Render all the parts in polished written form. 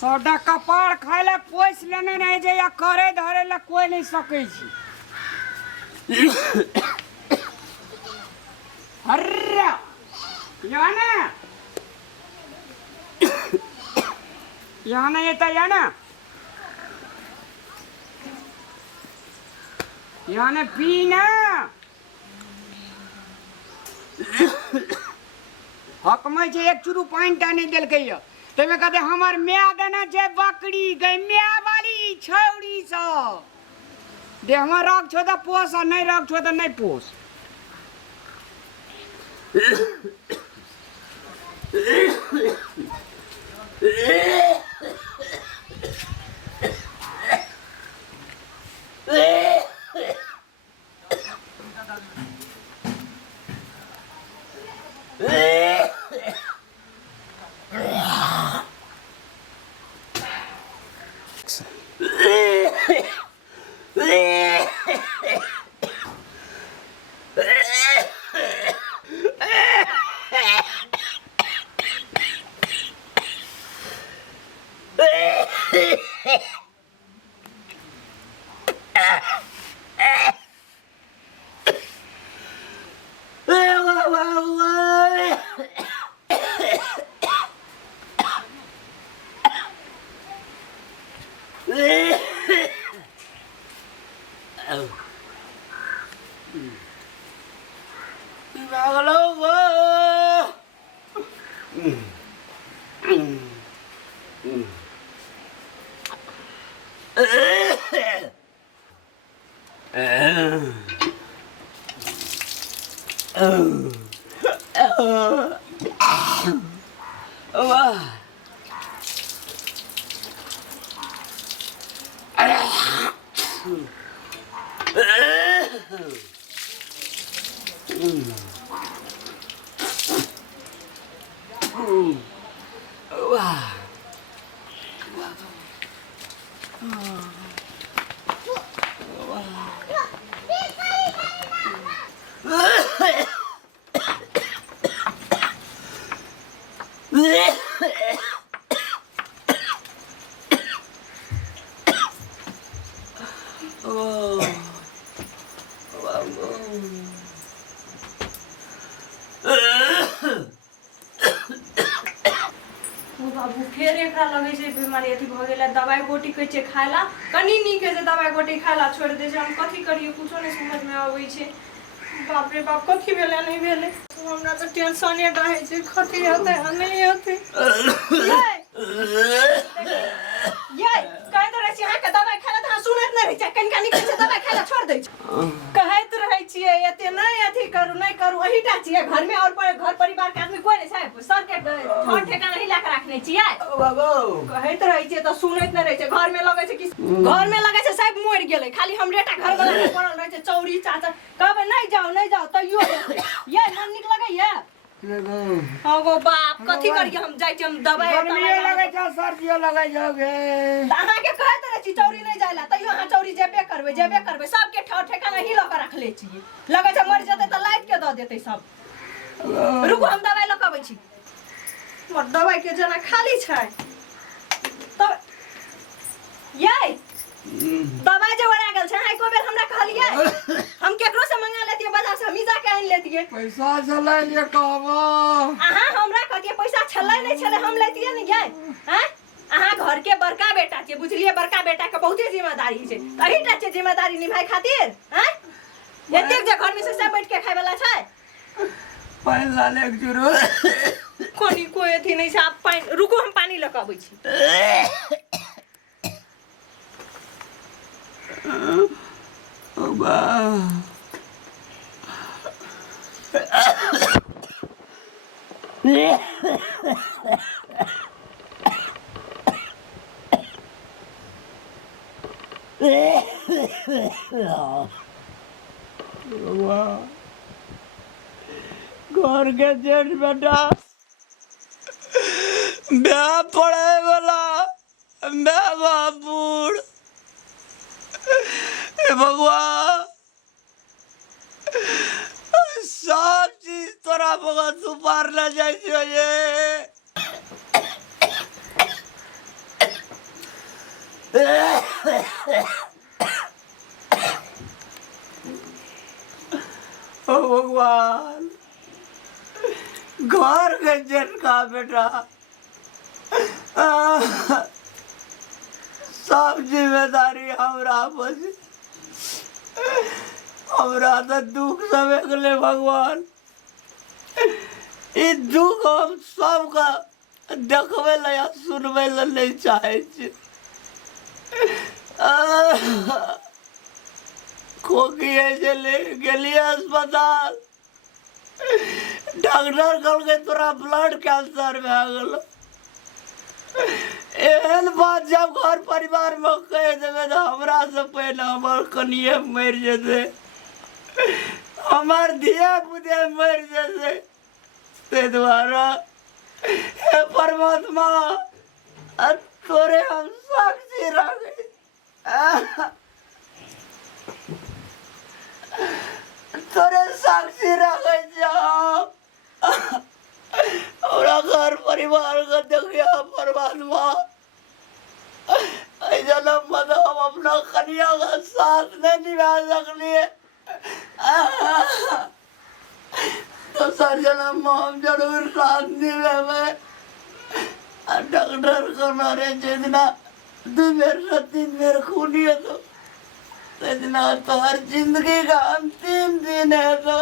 सौदा कपाड़ खाए ला पोस लेने नहीं जे या करे धरे ला कोई नहीं सके छी। हर्रा यहाँ येता यहाँ पीना हक में जे एक चुरू पानी टाने दिलकै य तमे कहते हमार म्या देना जे बकरी गई म्या वाली छौड़ी सब दे हमर रख छो त पोस आ नहीं रख छो त नहीं पोस। बाबू फेर एकरा लगे छै बीमारी अथी भ गेला दवाई गोटी कहै छै खायला कनी नीक है जे दवाई गोटी खायला छोड़ दे छै हम कथी करिए कुछो नहीं समझ में आबै छै। बाप रे बाप कथी भेले नहीं भेले हमरा तो टेंशने रहै छै कथी हेतै आ नहीं हेतै। ये कहै त रहै छी अहाँ के दवाई खायला त अहाँ सुनैत नहीं रहै छै कनिका नीक छै दवाई खायला छोड़ दै छै कहैत रहै छियै एते नहीं अथी करू नहीं करू एहिटा छियै घर में और घर परिवार के आदमी कोई नहीं छै सर के ठन ठेका नहीं ला के रखने छियै बाबू कहैत रहै छियै त सुनैत नहीं रहै छै घर में लगे छै कि घर में लगे छै सब मर गेलै खाली हमरेटा घर वाला में पड़ल रहै छै चौरी चाचा कहबै नहीं जाओ तइयो ये मन नीक लगैया गो बाप कथी करिए हम जाय छी हम दवाई लगे छ सर्दियो लगे जोगे अहाँ के कहत रहै छी चौरी नहीं जायला तइयो अहाँ चौरी जेबे करबै सब के ठेकाना ही ल के रखले छी लगे छै मर जेतै त लाइट के द देतै सब रुको हम दवाई ल के आबै छी मोर दवाई के जना खाली छै तब ये दवाई जे ओरा गेल छै एको बेर हमरा कहलिए हम केकरो से मंगा लेतिए बाजार से हम जाके आन लेतिए पैसा छलै जे कहबो अहाँ हमरा कहतिए पैसा छलै नहीं छलै हम लेतिए नहीं ये हैं अहाँ घर के बड़का बेटा छियै बुझलिए बड़का बेटा के बहुते जिम्मेदारी छै अहीटा छै जिम्मेदारी निभाय खातिर हैं एतेक जे घर में से सब बैठ के खाय वाला छै पानी लाले एक जुरो कोनी कोई अथी नहीं छै आप पानी रुको हम पानी ल के आबै छी ओबा घर के जेठ बेटा ब्याह पड़े वाला ब्याह बाबूर भगवान सब चीज तोरा भगत सुपार न जाए ये ओ भगवान घर के जनका बेटा सब जिम्मेदारी हमरा पर हमरा तो दुख सब गले भगवान ई दुख हम सबका देखबे ला या सुनबे ला नहीं चाहे छी खोखिए चले गेलिए अस्पताल डॉक्टर कहलकै तोरा ब्लड कैंसर भए गेल एहन बात जब घर परिवार में कह देवे तो हमरा से पहले हमार कनिए मर जेते हमार धिया पुते मर जेते ते द्वारा हे परमात्मा तोरे हम साक्षी रखे तोरे साक्षी रखे जाओ हमरा घर परिवार का देखिया परमात्मा जन्म में तो हम अपना कन्या का साथ नहीं निभा सकलिए तो सर जन्म में हम जरूर साथ निभे डॉक्टर करना रे जितना 2 बेर से 3 बेर खूनी है तो इतना तो हर जिंदगी का अंतिम दिन है तो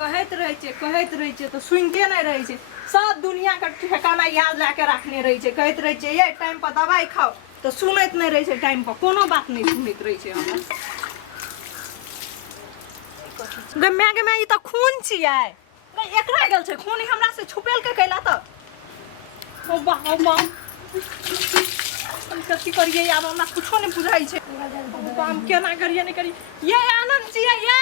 कहैत रहे छे तो सुनते नहीं रहे छे सब दुनिया का ठिकाना याद लाके रखने रहे छे कहैत रहे छे ये टाइम पर दवाई खाओ तो सुनैत नहीं रहे छे टाइम पर कोनो बात नहीं सुनैत रहे छे हमरा गे मैं ई तो खून छियै गे एकरा गेल छे खून हमरा से छुपेल के कैला त ओ बा हम कथी करिए आब हमरा कुछो नहीं बुझाई छे हम केना करिए नहीं करिए ये आनंद छियै ये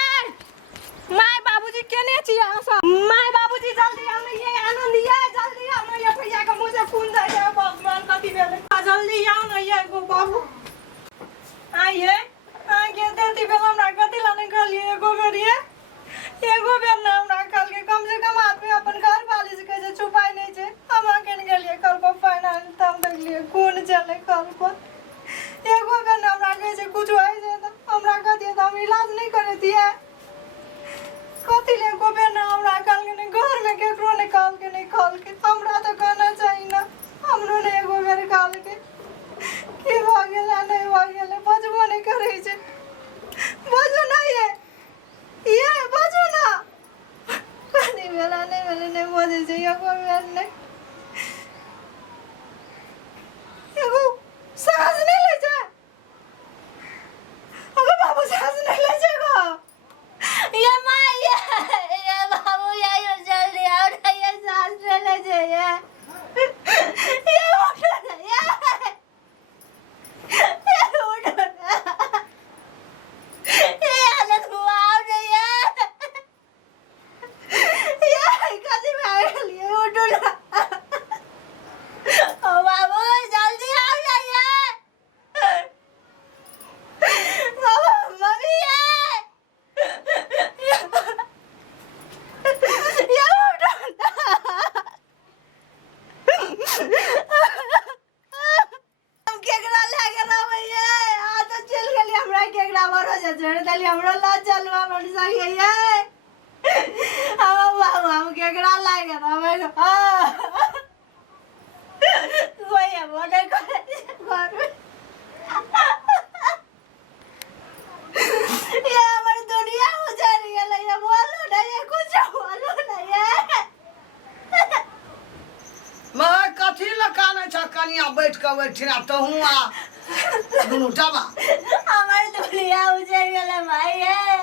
माय बाबूजी केने छियै अहाँ माय बाबूजी जल्दी आउ ने ये आनंद ये जल्दी आउ ने ये भैया के मुंह से खून जाय है भगवान कथी भेलै जल्दी आउ ने ये गो बाबू आइए आगे देती बेल हमरा कथी ला नहीं कहलिए एगो बेरिए एगो बेर ना हमरा कल के कम से कम आदमी अपन घर वाली से कहे छुपाई नहीं छे हम केन गेलिए कल को फाइनल तब देखलिए खून चले कल को एगो बेर ना हमरा कहे छे कुछ होई जे त हमरा कथी हम इलाज नहीं करे दिए कथी ले को बेर ना हमरा कल के घर में केकरो ने काल के नहीं खाल के हमरा तो कहना चाहिए ना हमरो ने एगो बेर काल के की भ गेला नहीं भ गेला बजबो नहीं करे छे बजो ना ये बजो ना कनी बेला नहीं बजे छे एगो बेर नहीं एगो सांस नहीं ले जा अबे बाबू सांस नहीं ले जाएगा ये माँ ये बाबू ये जल्दी आओ ना ये सांस ले ले ये उठो ना ये उठो ना ये हालत हुआ आओ ना ये कभी मैं आ गई उठो ना ओ बाबू जल्दी आओ ना ये बाबू मम्मी हमरा ला चलवा मन सही है हम बाबू हम केकरा लागे रवे कोई है बोले घर में ये हमर दुनिया उजड़ गेल ये बोलो ना ये कुछ बोलो ना ये मैं कथी लकाने छ कनिया बैठ के बैठिना तहू आ दुनु टाबा हमार दुनिया उजड़ गेल भाई है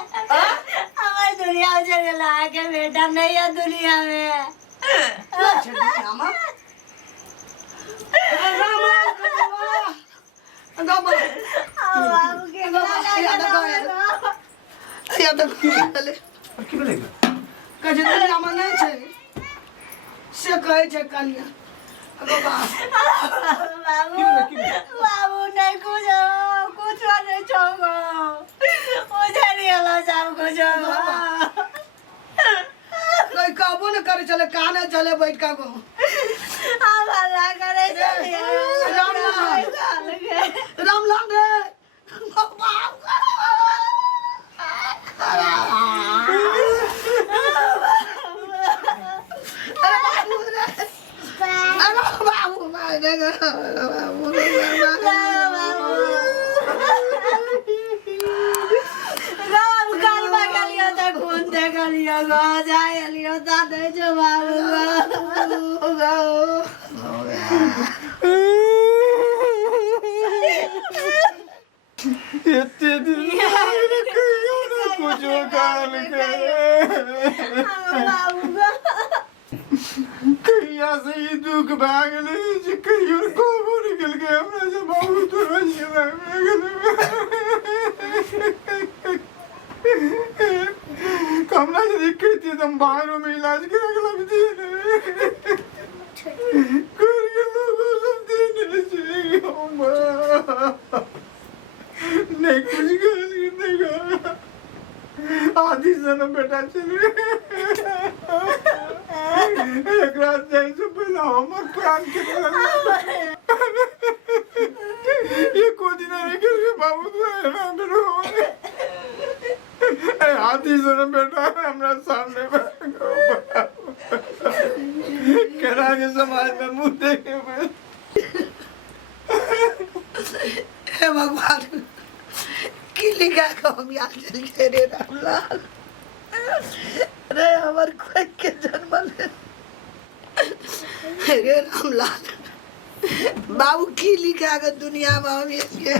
हमार दुनिया उजड़ गेल आगे बेटा नहीं है दुनिया में छे दुनिया में राम बाबा बाबू के या तो की बोले कहे दुनिया में नहीं छे से कहे छे कनिया बाबू नहीं कुछ नहीं छोड़ो मुझे नहीं हला सब कुछ कोई कहबो न करे चले काने चले बैठ का गो हम अल्लाह करे चलिए रामलाल रे राम कालवा के लिए तो खून देख लियो गो जाए लियो दादे जो बाबू इतने दिन कहियो ना कुछ काल कहिया से ही दुख भाग ले जे कहियो को निकल गया हमरा से बाबू तो रही कमला से दिक्कत थी तुम बाहरों में इलाज करा लग दिए करके लोगों सब देने चाहिए नहीं कुछ नहीं कहा आधी सन बेटा चले एक रात जाए से पहला हमर प्राण के ये को दिन रह गए बाबू तो है ना मेरे आधी सन बेटा हमरा सामने करा के समाज में मुंह देखे हे भगवान की लिखा को हम याद के रे रामलाल रे हमर कोई के जन्म ले रे रामलाल बाबू की लिखा के दुनिया में हम ये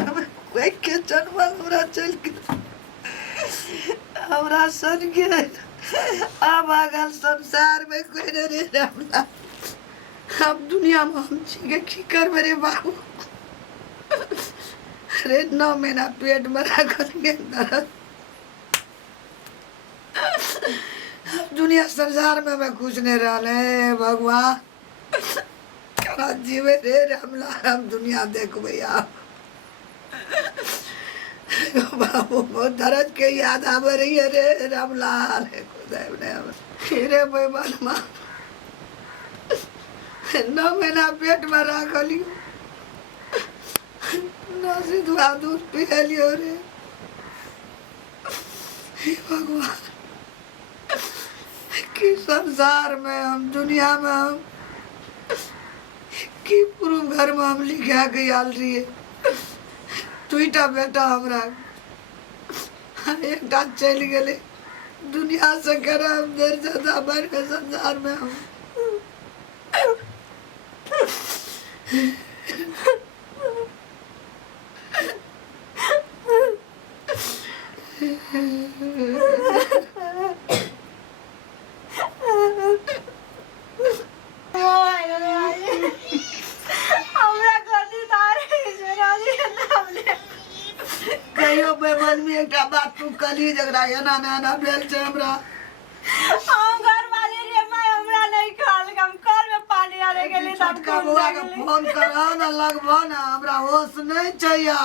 कोई के जन्म हमरा चल के हमरा सन के अब अगल संसार में कोई रे रामलाल अब दुनिया में हम जी की कर मेरे बाबू अरे 9 महीना पेट में रखेंगे दुनिया संसार में मैं कुछ नहीं रहा भगवान क्या जीवे रे रामलाल हम दुनिया देखो भैया बाबू बहुत दर्द के याद आ रही है रे रामलाल रे भाई 9 महीना पेट में रख लियो नसी दूध पी लियो रे हे भगवान कि संसार में हम दुनिया में हम कि पूर्व घर में हम लिखा के आल रही है तुईटा बेटा हमरा एक चल गए दुनिया से कर हम देर ज्यादा भर के संसार में हम कहियो बेमन में एक बात तू कली जगरा एना ना भेल छै हमरा हम घर वाले रे मैं हमरा नहीं खाल हम कल में पानी आने के लिए छोटका बउआ के फोन करा ना लगबो ना हमरा होश नहीं चाहिए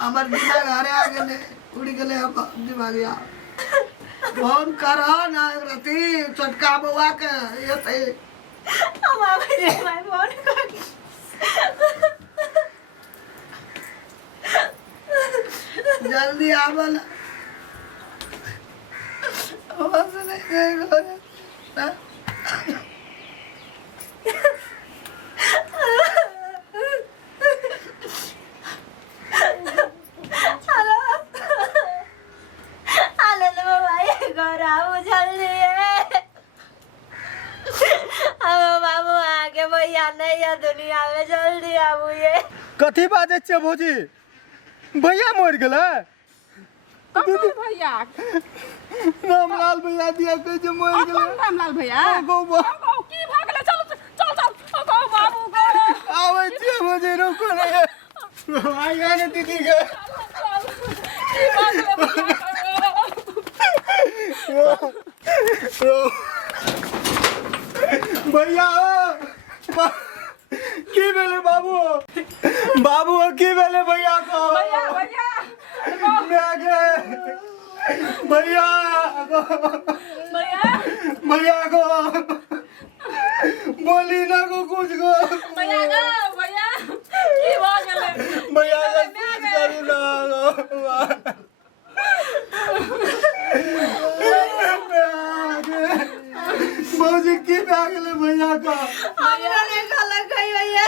हमर दिमाग हरे आ गेले उड़ गेले अब दिमाग या फोन करा ना एक रती छोटका बउआ के एते हम आवे रे मैं फोन कर जल्दी आवल होश नहीं गए ना दुनिया में जल्दी आबू ये कथी बाजे छे भौजी भैया मर गेलै भैया रामलाल भैया दिया कह जे मर गेलै रामलाल भैया गौ की भ गेलै चल चल चल गौ बाबू गौ आवे छे भौजी रुको रे आया ने दीदी के भैया की भेले बाबू बाबू की भेले भैया को भैया भैया मैं गे भैया भैया भैया को बोली ना को कुछ को भैया गो भैया की हो गेले भैया का कुछ करू ना मौजी की भागले भैया का हमरा ने गाला गई भैया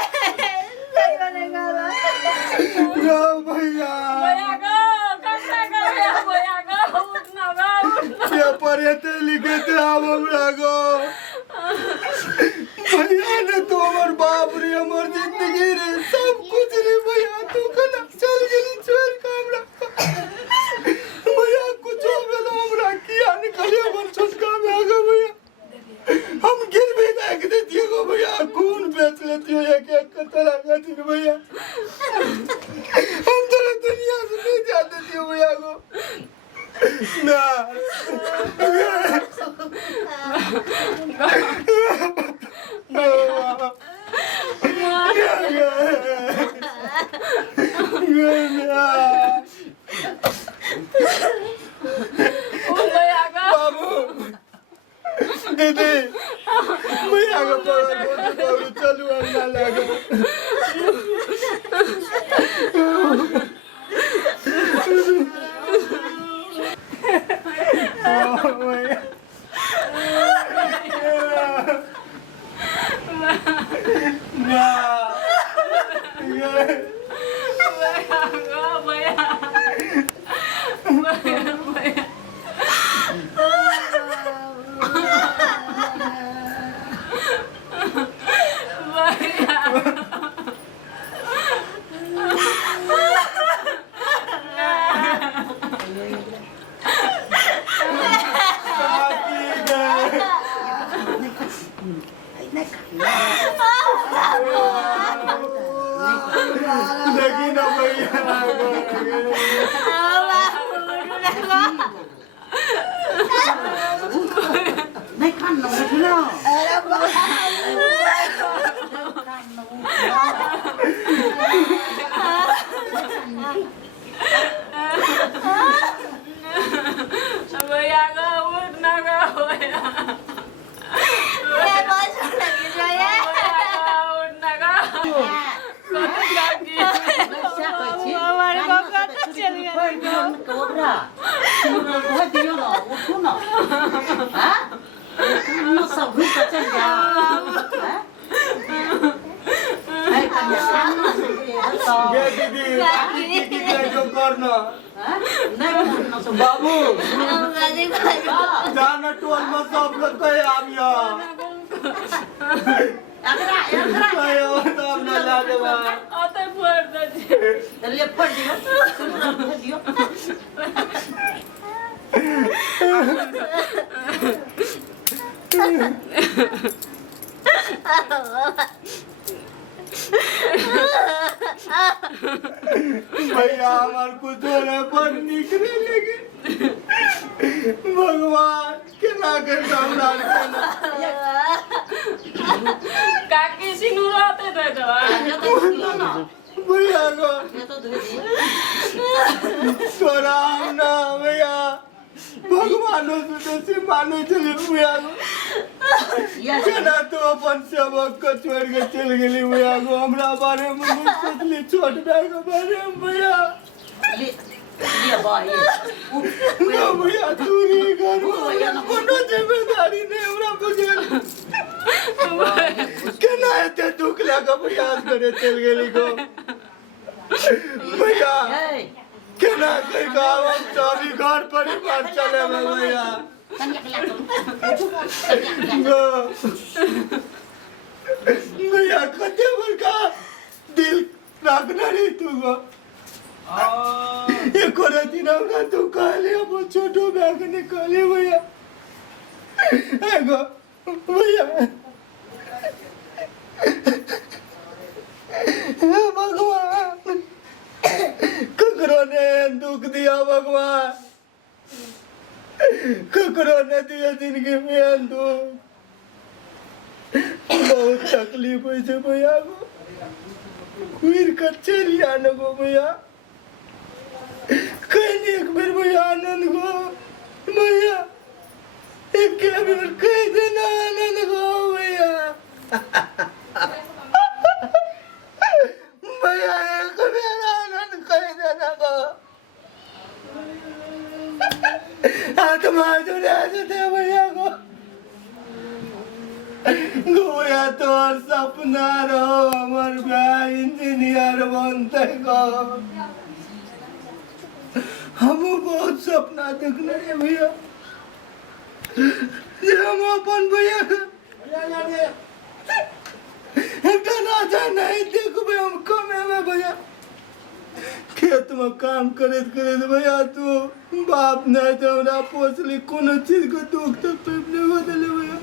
सही ने गाला नो भैया भैया गो कट्टा गया भैया गो उठ ना गो ये पढ़ते लिखते हम हमरा को भैया ने तो हमार बाप रे हमार जिंदगी रे सब कुछ रे भैया तू कना चल गेली छोड़ के हमरा भैया कुछ भेलो हमरा किया निकलियो मन छोटका में आ गए भैया हम गिर भी देख देती हो भैया खून बेच लेती हो एक एक तरह का दिन भैया हम तो दुनिया से नहीं जा देती हो भैया को ना भैया गो बाबू दीदी भैया को पकड़ चलू अन्ना लगे लेकिन नहीं खाना ना भैया गो उठ ना गो भैया उठ ना गो हमारे बाबा तो चल गया कोबरा वो दियो ना उठो ना हां ना सब भी चल जा हां आई कन्या तो ये दीदी जो करना नहीं करना सब बाबू जाना टोल में सब लोग कहे आमिया एकरा कहे तब ना लागे बा ओते फोड़ दे ले फट दियो फट दियो भैया हमार कुछ नहीं पर निकले लेकिन भगवान केना के सामना करना काकी सिनुर होते दे दो भैया को ये तो धो दियो तोरा ना भैया भगवान से मानो चले भैया को केना तो अपन सेवक को छोड़ के चल गेली भैया को हमरा बारे में नहीं सोचली छोट भाई के बारे में भैया ये भाई ना भैया तू नहीं कर कोनो जिम्मेदारी नहीं हमरा बुझल केना एते दुख लगा भैया करे चल गेली को भैया केना कह गाँव चाबी घर परिवार चले में भैया भैया कते बड़का दिल रखना नहीं तू को ये कोरे दिन हमरा तू कहले अब छोटो बैग निकाले भैया एगो भैया भगवान ककरो ने दुख दिया भगवान ककरो ने दिया जिंदगी में दुख बहुत तकलीफ है भैया को फिर कच्चे लिया न गो भैया कहीं एक बार भैया आनंद को भैया एक बार कह देना आनंद को भैया भैया एक बार आनंद कह देना को आत्मा जुड़ा देते भैया को गोया तोर सपना रहो हमर भाई इंजीनियर बनते को हम बहुत सपना देखने हैं भैया जे हम अपन भैया नाचा नहीं देखबे हम कमे में भैया खेत में काम करत करत भैया तू बाप नहीं तो हमरा पोसली कोनो चीज को दुख तकलीफ नहीं बदले भैया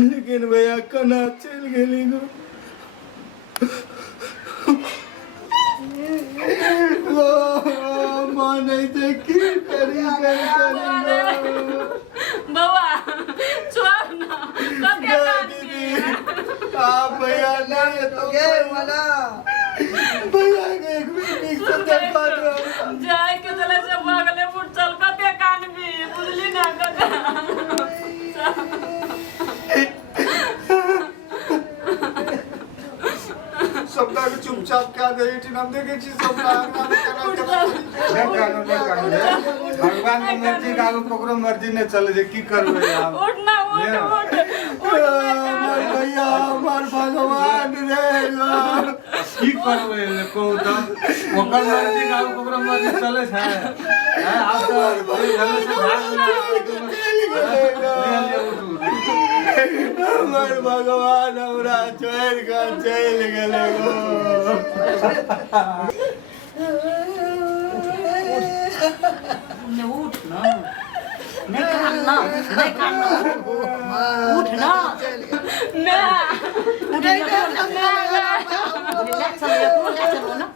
लेकिन भैया कना चल गेली गो माने ते की करी बाबा छोड़ ना कते दीदी आ भैया नहीं तो गे वाला भैया के एक मीटिंग से देखा दो जाए के चले से बगले फुट चल कते कान भी बुझली ना कका सबका के चुपचाप क्या दे इठी नाम देखे छी सबका भगवान की मर्जी का कोकरो मर्जी ने चले जे की करबे हम उठ ना उठ भैया हमार भगवान रे की करबे को तो ओकर मर्जी का कोकरो मर्जी चले है आप तो बड़ी घर से भाग हमार भगवान हमरा छोड़ के चल गेले गो उठ ना नहीं कानना उठ ना मैं उठ ले चलो ना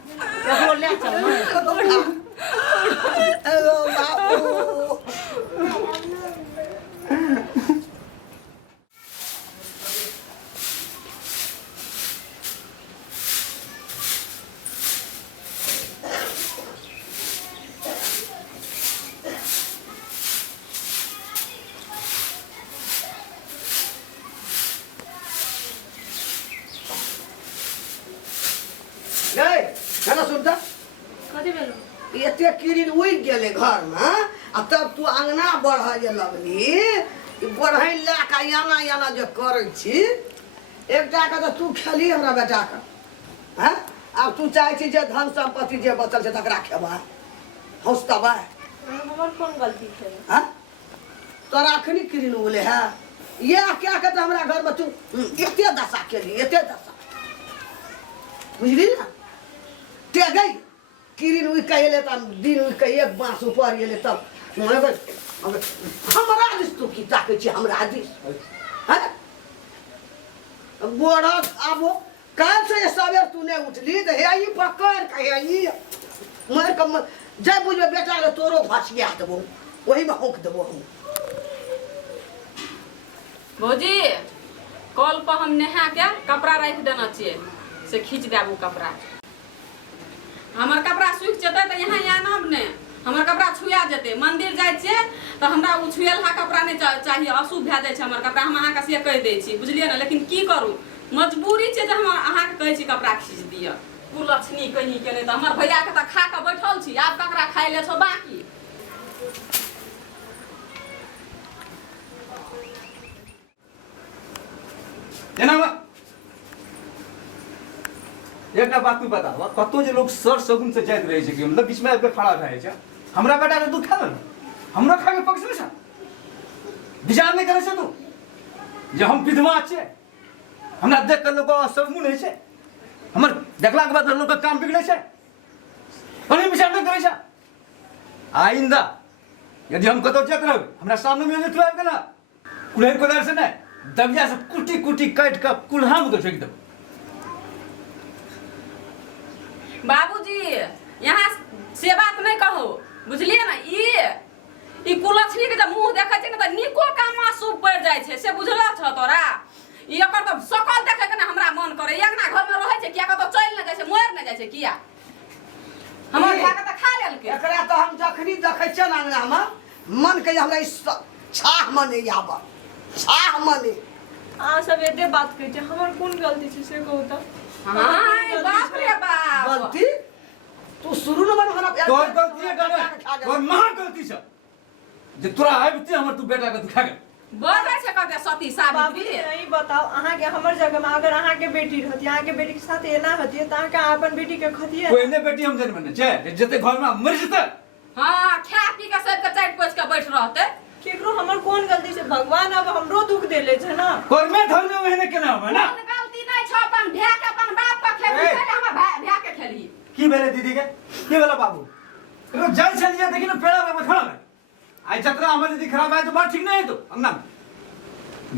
ले चलो हेलो बापू गए खाना सुनता कथि भेल एते किरिन उड़ गेले घर में आ तब तू अंगना बढ़े लगली बढ़े ला का याना याना जो करे छी एकटा के तो तू खेली हमरा बेटा के हैं अब तू चाहे छी जे धन संपत्ति जे बचल छै तकरा खेबा हौसतबा हमर कोन गलती छै हैं तोरा अखनी किरिन बोले है ये क्या कहता हमरा घर में तू एते दशा केली एते दशा बुझली ना ते गई किरिन उई कहले त दिन उई कह एक बांस ऊपर गेले तब हमरा दिस तू की ताके छी हमरा दिस हैं बोरत आबो काल से सवेर तू ने उठली त हे ई पकड़ के हे ई मर कम जय बुझे बेटा ले तोरो घसिया देबो वही में होक देबो हम भौजी कल पर हम नहा के कपड़ा रख देना चाहिए से खींच देबू कपड़ा हमर कपड़ा सूख जेतै त यहाँ आनब ने हमर कपड़ा छुआ जेतै मंदिर जाय छियै त हमरा उ छुएलहा कपड़ा नहि चाहिए अशुभ भए जाइ छै हमर कपड़ा हम अहाँके से कहि दै छी बुझलियै ने लेकिन की करू मजबूरी छै जे हम अहाँके कहै छी कपड़ा खींच दिअ कुलछनी कहीं के नहि त हमर भैया के त खा के बैठल छी आब ककरा खाइ ले छौ बाकी एकटा बात तू बता कतो जे लोग सर सगुन से जाइत रहे छै कि मतलब बीच में आके खड़ा भए छै हमरा बेटा के दुख खाल हमरा खाए में पक्ष में छै विचार नहीं करे छै तू जे हम विधवा छै हमरा देख के लोग सगुन है छै हमर देखला के बाद लोग का काम बिगड़े छै कहीं विचार नहीं करे छै आइंदा यदि हम कतो जात रहब हमरा सामने में तू आबि गेला कुल्हड़ कोदार से नहीं दबिया से कुटी कुटी काट के कुल्हा में फेंक देब बाबूजी यहाँ से बात नहीं कहो बुझलिए ना ई कुलछनी के जब मुंह देखै छै ने त निको काम अशुभ पड़ जाय छै से बुझला छ तोरा जाय छै किया हमर भाय के त खा लेलकै एकरा तो हम जखनी देखै छियै ना अंगना में मन के हमरा छाह मने आबा छाह मने अहाँ सब एते बात कहै छै हमर कोन गलती छै से कहू त हां बाप रे बाप गलती तू शुरू न बन हमरा तोर गलती है गाना तोर महा गलती छ जे तोरा आबिते हमर तू बेटा के दुखा गेल बड़े छै कहते सती सावित्री नहीं बताओ अहाँ के हमर जगह में अगर अहाँ के बेटी रहती अहाँ के बेटी के साथ एना होती त अहाँ के अपन बेटी के खतिए कोई ने बेटी हम जन्म ने छै जते घर में मर जते हां खा पी के सब के चाट पोछ के बैठ रहते केकरो हमर कोन गलती छै भगवान अब हमरो दुख देले छै ना कर्मे धर्म में एहने केना होबे ना कोन गलती नै छ अपन भै के अपन बाप के खेली हमर भै के खेली की भेले दीदी के की भेले बाबू रो जाय छलिए देखि न पेड़ा में खड़ा है आई जतरा हमर दीदी खराब है तो बात ठीक नहीं है तो अंगना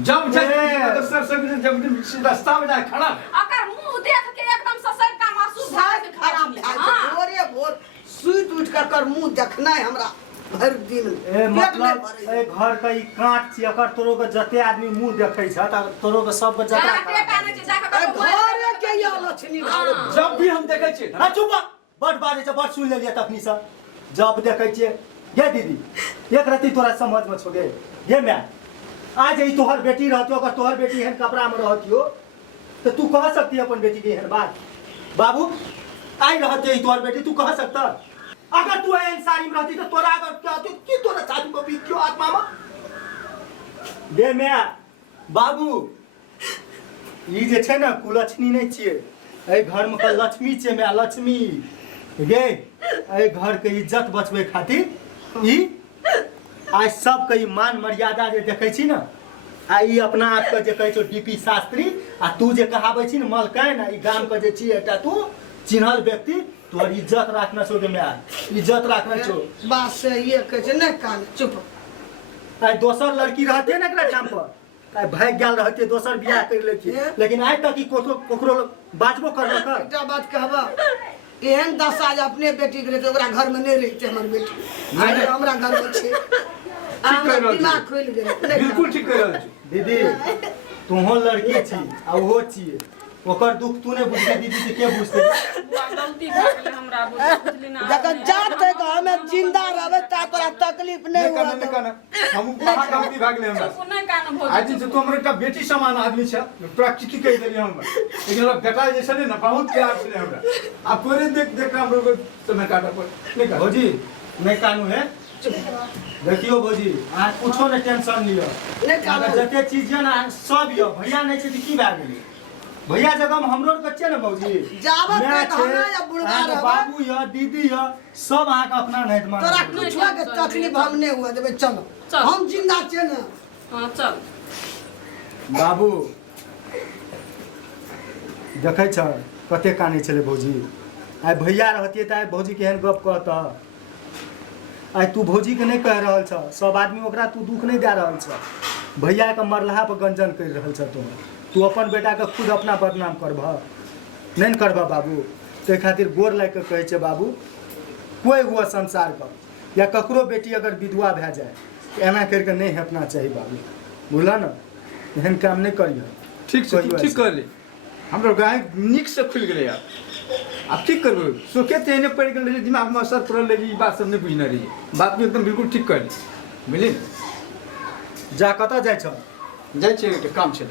जब जब सर सब जब रास्ता में जाए खड़ा अगर मुंह देख के एकदम ससर का मासूम भाग के खराब ले हां भोरे भोर सुइत उठ कर मुंह देखना है हमरा भर दिन ए मतलब ए घर का ई काट छी अकर तोरो के जते आदमी मुंह देखै छ त तोरो के सब के जतरा जाके काने छै जाके घरे के या लक्ष्मी घर जब भी हम देखे छिए ना चुप बड बाजे छ बड सुन लेलिए तखनी से जब देखै छिए ये दीदी एक रति तोरा समझ में छो गे ये मैं आज ई तोहर बेटी रहती अगर तोहर बेटी एहन कपड़ा में रहती हो तो तू कह सकती अपन बेटी के एहन बात बाबू आई रहती है तोहर बेटी तू कह सकता अगर तू एहन साड़ी में रहती तो तोरा अगर क्या होती कि तोरा चाचू को बीत क्यों आत्मा में दे मैं बाबू ई जे छै ना कुलछनी नहीं छिए ए घर में लक्ष्मी छै मैं लक्ष्मी गे ए घर के इज्जत बचबे खातिर ई आज सब के मान मर्यादा जे देखै छी ना आ ई अपना आप के जे कहै छो डीपी शास्त्री आ तू जे कहाबै छी न मलकैन आ ई गाम के जे छी एकटा तू चिन्हल व्यक्ति तोहर इज्जत राखना छो गे मैं इज्जत राखना छो बात से ये कह छै नै कान चुप आई दोसर लड़की रहते ना एकरा नाम पर आई भाग गेल रहते दोसर बियाह कर लेती लेकिन आज तक ई कोकरो बाजबो करलक एकटा बात कहबा एहन दशा जे अपने बेटी के रहते ओकरा घर में नहीं रहते हमर बेटी नहीं हमरा घर में छै दिमाग खोल गेल बिल्कुल ठीक कह रहल छी दीदी तुहो लड़की छी आ ओहो छिए ओकर दुख तू ने बुझते दीदी से के बुझते गलती भ गेलै हमरा बुझली ना जब जात है तो हमें जिंदा रहबे ता तोरा तकलीफ नहीं हुआ नहीं करना हम कहां गलती भाग ले हमरा कोन कान भोज आज से तो हमर एकटा बेटी समान आदमी छ प्रकृति कह देली हम लेकिन लोग बेटा जैसे ने बहुत प्यार से हमरा आ पूरे देख देख हम लोग समय काटा पर नहीं कर भौजी नहीं कानू है देखियो भौजी आज कुछो ने टेंशन लियो नहीं कानू जते चीज है ना सब यो भैया नहीं छै त की भए गेलै भैया जगह में हमरो कच्चे ने भौजी जावत मैं तक हमरा या बुढ़वा रहबा बाबू या दीदी या सब अहाँ का अपना नहीं मान तोरा कुछ के तकलीफ हम नहीं हुआ देबे चलो हम जिंदा छै ना हां चल बाबू देखै छ कते कानै छले भौजी आइ भैया रहतिए त आइ भौजी केहन गप कहता आइ तू भौजी के नहीं कह रहल छ सब आदमी ओकरा तू दुख नहीं दे रहल छ भैया के मरलहा पर गंजन कर रहल छ तू अपन बेटा के खुद अपना बदनाम करबह नहीं करबह बाबू ते खातिर गोर लाग के कहै छै बाबू कोई हुआ संसार का या ककरो बेटी अगर विधवा भए जाए तो एना करके नहीं हटना चाहिए बाबू बुझल न एहन काम नहीं करिए ठीक छै ठीक कर ले हमरो गाय निक से खुल गेलै यार अब ठीक करबो सोके तेने पड़ गेल दिमाग में असर पड़ल रही बात सब नहीं बुझना रही बात में एकदम बिल्कुल ठीक कर ले बुझली जा कत जाय छ जाय छै काम छै